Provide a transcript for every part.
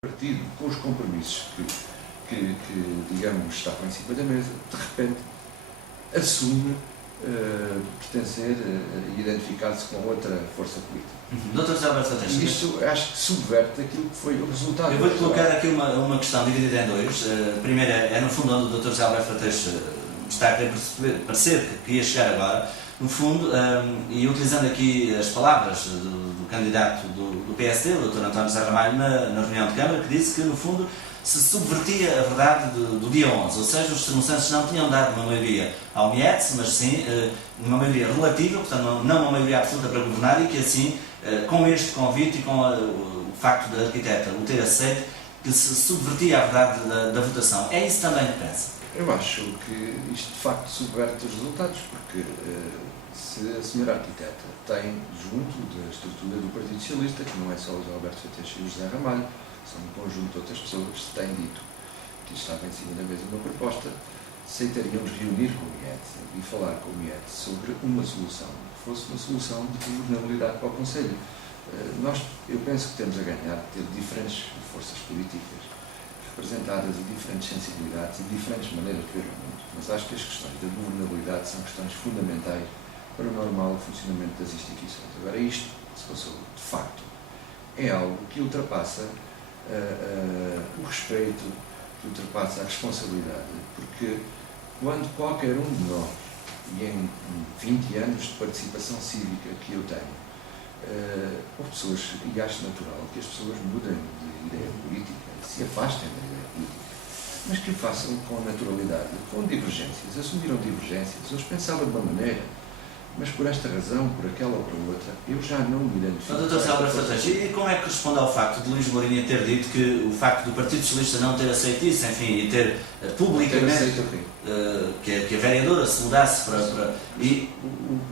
partido, com os compromissos que digamos, estavam em cima da mesa, de repente assume pertencer e identificar-se com outra força política. Dr. José Alberto Freitas, isto acho que subverte aquilo que foi o resultado. Eu vou-lhe colocar aqui uma questão dividida em dois. A primeira é, no fundo, onde o Dr. José Alberto Freitas está a querer parecer que ia chegar agora. No fundo, e utilizando aqui as palavras do candidato do PSD, o Dr. António José Ramalho, na reunião de Câmara, que disse que, no fundo, se subvertia a verdade do dia 11, ou seja, os termocenses não tinham dado uma maioria ao Mietz, mas sim uma maioria relativa, portanto não uma maioria absoluta para governar, e que assim, com este convite e com o facto da arquiteta o ter aceito, que se subvertia a verdade da votação. É isso também que pensa? Eu acho que isto de facto subverte os resultados, porque se a senhora arquiteta tem, junto da estrutura do Partido Socialista, que não é só o José Alberto Freitas e o José Ramalho, são um conjunto de outras pessoas que se têm dito que estava em cima da mesa uma proposta, aceitaríamos reunir com o Mietz e falar com o Mietz sobre uma solução, que fosse uma solução de governabilidade para o Conselho. Eu penso que temos a ganhar de ter diferentes forças políticas representadas e diferentes sensibilidades e diferentes maneiras de ver o mundo, mas acho que as questões da governabilidade são questões fundamentais para o normal funcionamento das instituições. Agora, isto que se passou, de facto, é algo que ultrapassa o respeito, que ultrapassa a responsabilidade, porque quando qualquer um de nós, e em 20 anos de participação cívica que eu tenho, houve pessoas, e acho natural que as pessoas mudem de ideia política, se afastem da ideia política, mas que o façam com naturalidade, com divergências, assumiram divergências, eles pensavam de uma maneira, mas por esta razão, por aquela ou por outra, eu já não me identifico. Dr. José Alberto Freitas, e como é que responde ao facto de Luís Mourinho ter dito que o facto do Partido Socialista não ter aceito isso, enfim, e ter publicamente que a vereadora se mudasse para... E...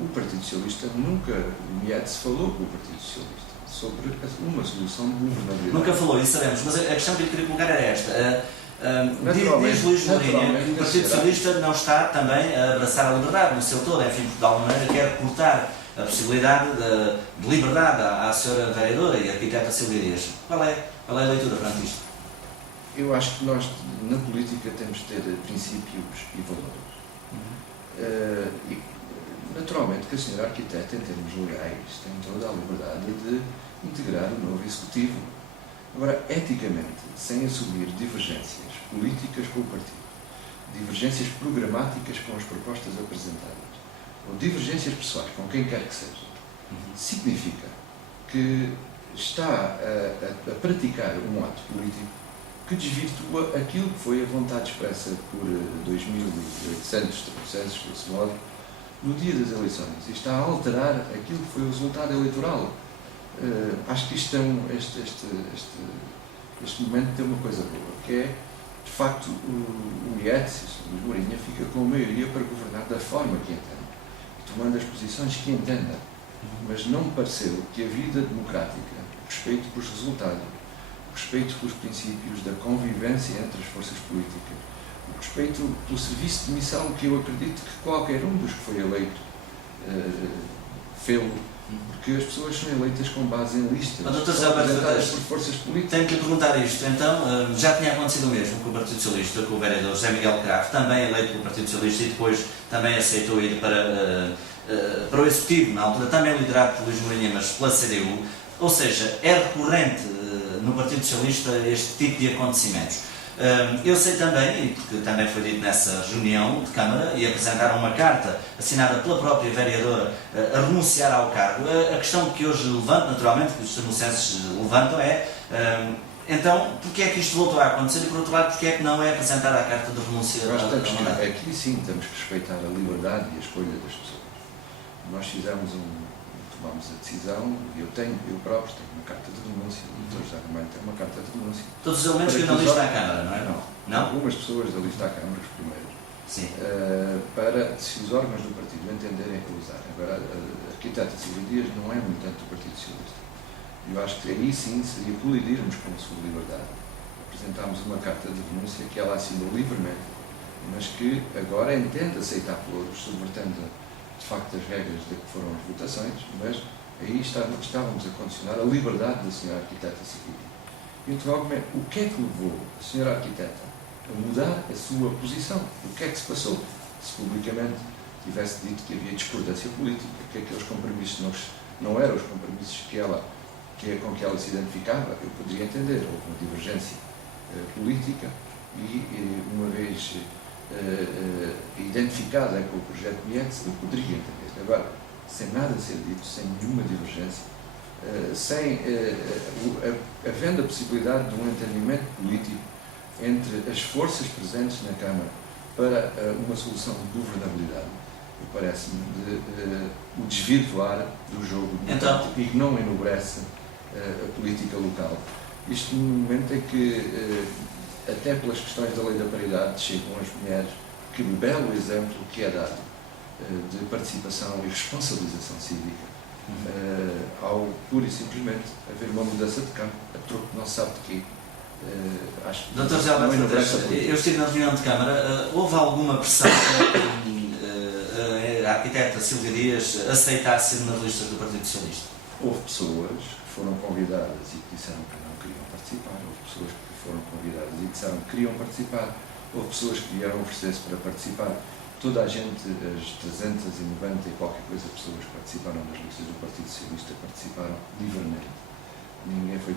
O Partido Socialista nunca, o Mietz falou com o Partido Socialista sobre uma solução de governabilidade. Nunca falou, isso sabemos, mas a questão que eu queria colocar era esta. Diz Luís Mourinho que o Partido Socialista não está também a abraçar a liberdade no seu todo, enfim, de alguma maneira quer cortar a possibilidade de liberdade à senhora vereadora e arquiteta Silvia Dias. Qual é a leitura perante isto? Eu acho que nós, na política, temos de ter princípios e valores. E, naturalmente, que a senhora arquiteta, em termos legais, tem toda a liberdade de integrar o novo Executivo. Agora, eticamente, sem assumir divergências políticas com o partido, divergências programáticas com as propostas apresentadas, ou divergências pessoais com quem quer que seja, significa que está a praticar um ato político que desvirtua aquilo que foi a vontade expressa por 2.800 termoscenses, desse modo, no dia das eleições, e está a alterar aquilo que foi o resultado eleitoral. Acho que este momento tem uma coisa boa, que é, de facto, o Mietz, o Luís Mourinho, fica com a maioria para governar da forma que entende, tomando as posições que entenda, mas não me pareceu que a vida democrática, o respeito pelos resultados, o respeito pelos princípios da convivência entre as forças políticas, o respeito pelo serviço de missão que eu acredito que qualquer um dos que foi eleito fê-lo, porque as pessoas são eleitas com base em listas, são representadas por forças políticas. Tenho que lhe perguntar isto, então, já tinha acontecido o mesmo com o Partido Socialista, com o vereador José Miguel Cravo, também eleito pelo Partido Socialista e depois também aceitou ir para o Executivo, na altura também liderado por Luís Mourinho, mas pela CDU, ou seja, é recorrente no Partido Socialista este tipo de acontecimentos. Eu sei também, e porque também foi dito nessa reunião de Câmara, e apresentaram uma carta assinada pela própria vereadora a renunciar ao cargo. A questão que hoje levanto, naturalmente, que os termocenses levantam é, então, porque é que isto voltou a acontecer e, por outro lado, porque é que não é apresentada a carta de renúncia? Aqui sim temos que respeitar a liberdade e a escolha das pessoas. Nós tomamos a decisão, eu próprio tenho uma carta de renúncia, o Dr. José Ramalho tem uma carta de renúncia. Todos os elementos que ainda lista à Câmara, não é? Não. Algumas pessoas da lista à Câmara, os primeiros. Sim. Para, se os órgãos do partido entenderem a usar. Agora, a arquiteta Silvia Dias não é militante do Partido Socialista. Eu acho que aí sim seria colidirmos com a sua liberdade. Apresentámos uma carta de renúncia que ela assinou livremente, mas que agora entende aceitar pelouros, subvertendo de facto as regras de que foram as votações, mas aí estávamos a condicionar a liberdade da senhora arquiteta Silvia. Eu interrogo-me o que é que levou a senhora arquiteta a mudar a sua posição? O que é que se passou? Se publicamente tivesse dito que havia discordância política, que aqueles compromissos não eram os compromissos com que ela se identificava, eu poderia entender. Houve uma divergência política e uma vez identificada com o projeto MIEX, eu poderia entender. Agora, sem nada a ser dito, sem nenhuma divergência, havendo a possibilidade de um entendimento político entre as forças presentes na Câmara para uma solução de governabilidade, parece-me o desvirtuar do jogo e que não enobrece a política local. Isto no momento em que, até pelas questões da lei da paridade, chegam as mulheres, que belo exemplo que é dado de participação e responsabilização cívica, ao pura e simplesmente haver uma mudança de campo, a troco de não se sabe de quê. Acho que Dr. José Alberto Freitas, eu estive na reunião de Câmara, houve alguma pressão para que a arquiteta Silvia Dias aceitasse ser nas listas do Partido Socialista? Houve pessoas que foram convidadas e que disseram que não queriam participar, houve pessoas que foram convidadas e que disseram que queriam participar, houve pessoas que vieram oferecer-se para participar. Toda a gente, as 390 e qualquer coisa pessoas que participaram nas listas do Partido Socialista, participaram livremente. Ninguém foi